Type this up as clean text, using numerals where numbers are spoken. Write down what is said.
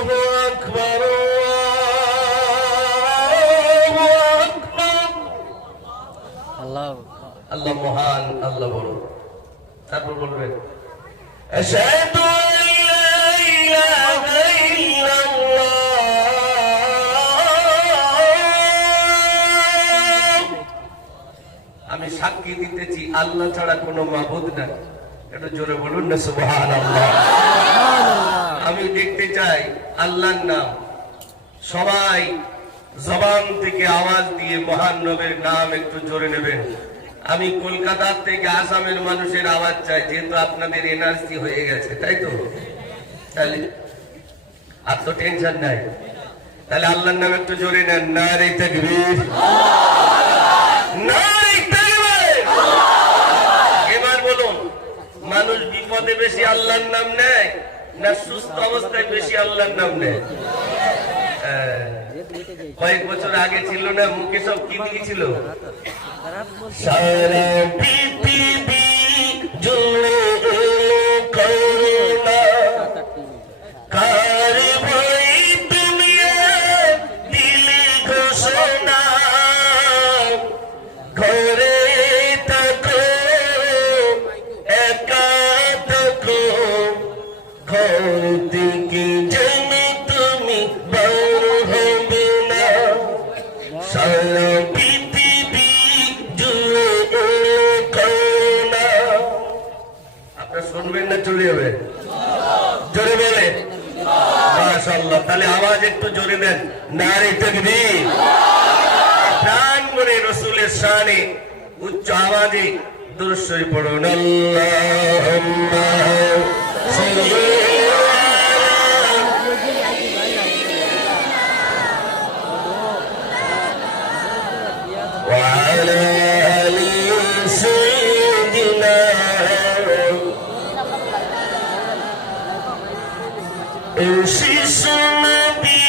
আকবার আল্লাহ আল্লাহ মহান, আল্লাহ বড়। তারপর বলবেন আশহাদু আল্লা ইলাহা ইল্লাল্লাহ, আমি সাক্ষী দিতেছি আল্লাহ ছাড়া কোনো মাবুদ নাই। একটু জোরে বলুন না সুবহানাল্লাহ। আমি দেখতে চাই আল্লাহর নাম সবাই জবান থেকে আওয়াজ দিয়ে মহান নবীর নাম একটু জোরে নেবেন। আমি কলকাতার থেকে আসামের মানুষের আওয়াজ চাই, যেহেতু আপনাদের এনার্জি হয়ে গেছে, তাই তো? তাহলে আর তো টেনশন নাই। তাহলে আল্লাহর নাম একটু জোরে নেন। নারে তাকবীর, নারে তাকবীর। এবার বলুন, মানুষ বিপদে বেশি আল্লাহর নাম নেয় না সুস্থ অবস্থায় বেশি আল্লাহর নাম নেয়? কয়েক বছর আগে ছিল না মুখে সব কি দিয়েছিল? সারা পৃথিবী জুড়ে করুণা, কার ভাই তুমি দিলে ঘোষণা, ঘরে থাকো একা থাকো, ঘর থেকে যেন তুমি বার হবে না, সারা পৃথিবী জুড়ে করুণা। আপনারা শুনবেন না চলে যাবে? জোরে বলে মাশাআল্লাহ। তাহলে আওয়াজ একটু জোরে দেন। নারে তাকবীর। প্রাণ করে রাসূলের শানে উচ্চ আওয়াজে দুরূদ শরীফ পড়ুন। আল্লাহুম্মা সাল্লি وعلى آل سيدنا শিশু নবী